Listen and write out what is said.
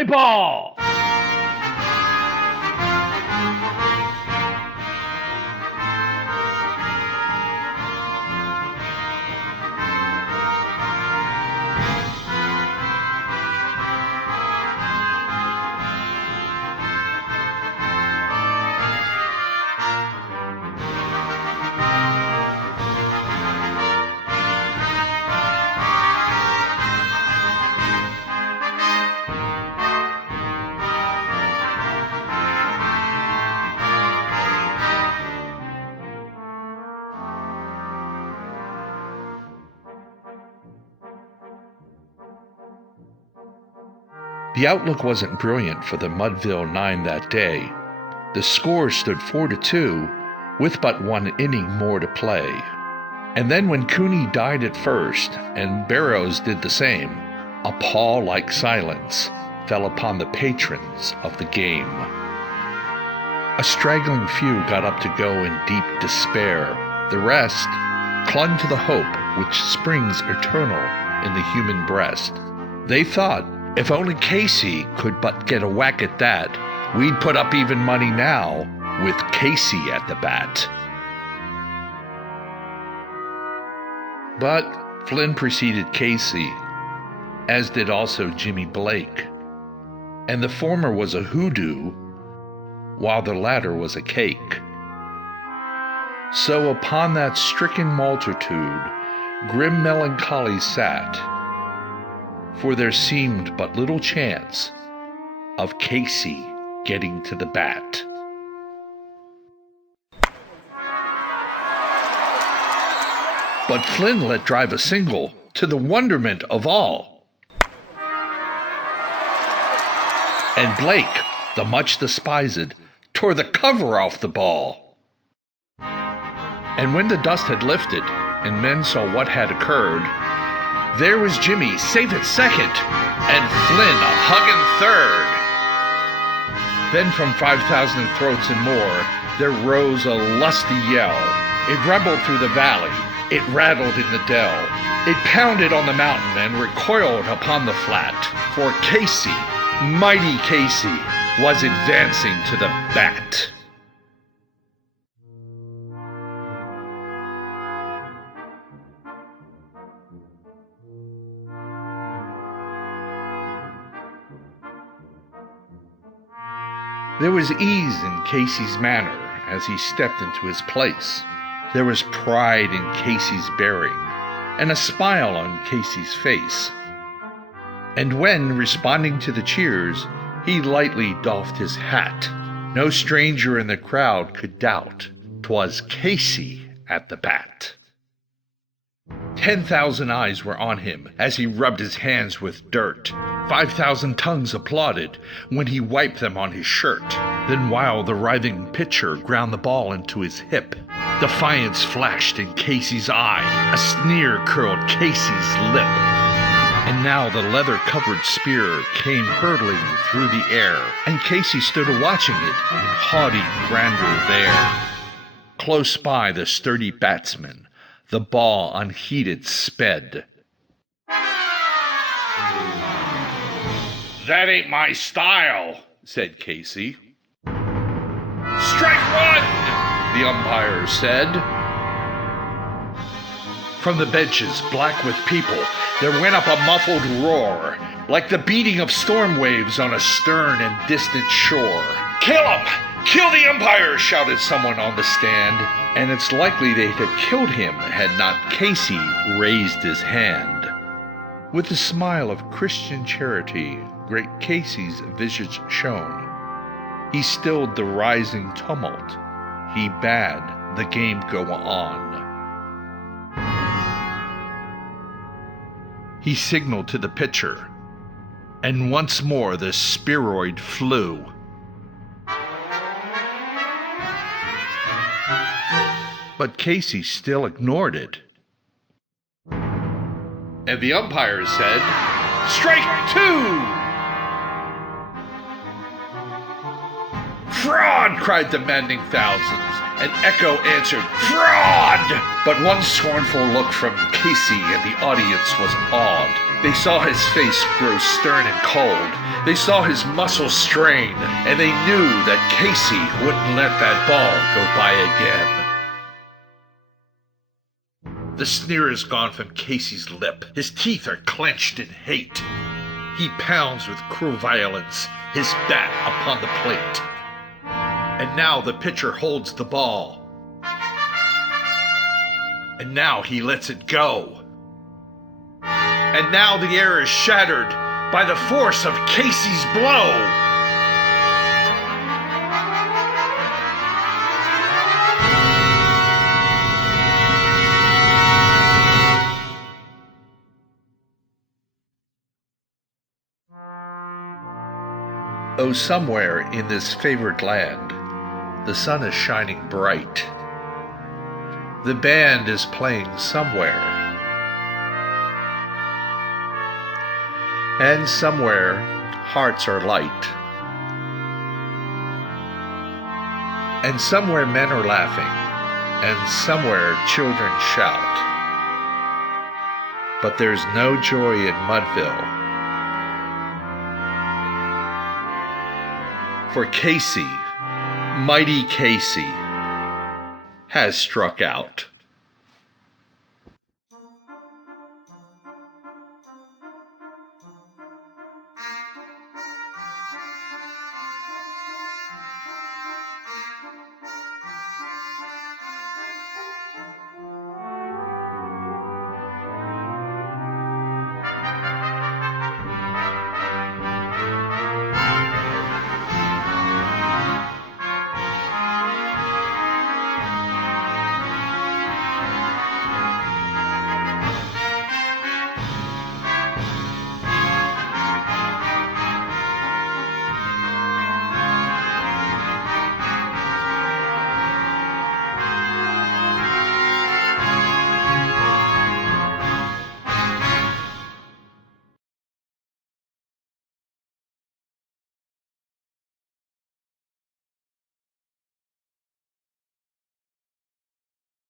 Play ball! The outlook wasn't brilliant for the Mudville Nine that day. The score stood 4-2, with but one inning more to play. And then when Cooney died at first, and Barrows did the same, a pall-like silence fell upon the patrons of the game. A straggling few got up to go in deep despair. The rest clung to the hope which springs eternal in the human breast. They thought, if only Casey could but get a whack at that, we'd put up even money now with Casey at the bat. But Flynn preceded Casey, as did also Jimmy Blake, and the former was a hoodoo, while the latter was a cake. So upon that stricken multitude, grim melancholy sat, for there seemed but little chance of Casey getting to the bat. But Flynn let drive a single, to the wonderment of all. And Blake, the much despised, tore the cover off the ball. And when the dust had lifted, and men saw what had occurred, there was Jimmy safe at second, and Flynn a hugging third. Then from 5,000 throats and more, there rose a lusty yell. It rumbled through the valley, it rattled in the dell, it pounded on the mountain and recoiled upon the flat. For Casey, mighty Casey, was advancing to the bat. There was ease in Casey's manner as he stepped into his place. There was pride in Casey's bearing, and a smile on Casey's face. And when, responding to the cheers, he lightly doffed his hat, no stranger in the crowd could doubt 'twas Casey at the bat. 10,000 eyes were on him as he rubbed his hands with dirt. 5,000 tongues applauded when he wiped them on his shirt. Then while the writhing pitcher ground the ball into his hip, defiance flashed in Casey's eye, a sneer curled Casey's lip. And now the leather-covered spear came hurtling through the air, and Casey stood a-watching it in haughty grandeur there. Close by the sturdy batsman, the ball unheeded sped. "That ain't my style," said Casey. "Strike one," the umpire said. From the benches, black with people, there went up a muffled roar, like the beating of storm waves on a stern and distant shore. "Kill him! Kill the umpire!" shouted someone on the stand, and it's likely they'd have killed him had not Casey raised his hand. With a smile of Christian charity, great Casey's visage shone. He stilled the rising tumult. He bade the game go on. He signaled to the pitcher, and once more the spheroid flew. But Casey still ignored it. And the umpire said, "Strike two!" "Fraud!" cried the maddening thousands. An echo answered, "Fraud!" But one scornful look from Casey and the audience was awed. They saw his face grow stern and cold, They saw his muscles strain, and they knew that Casey wouldn't let that ball go by again. The sneer is gone from Casey's lip. His teeth are clenched in hate. He pounds with cruel violence his bat upon the plate. And now the pitcher holds the ball. And now he lets it go. And now the air is shattered by the force of Casey's blow. Oh, somewhere in this favored land, the sun is shining bright. The band is playing somewhere. And somewhere, hearts are light. And somewhere men are laughing, and somewhere children shout. But there's no joy in Mudville. For Casey, mighty Casey, has struck out.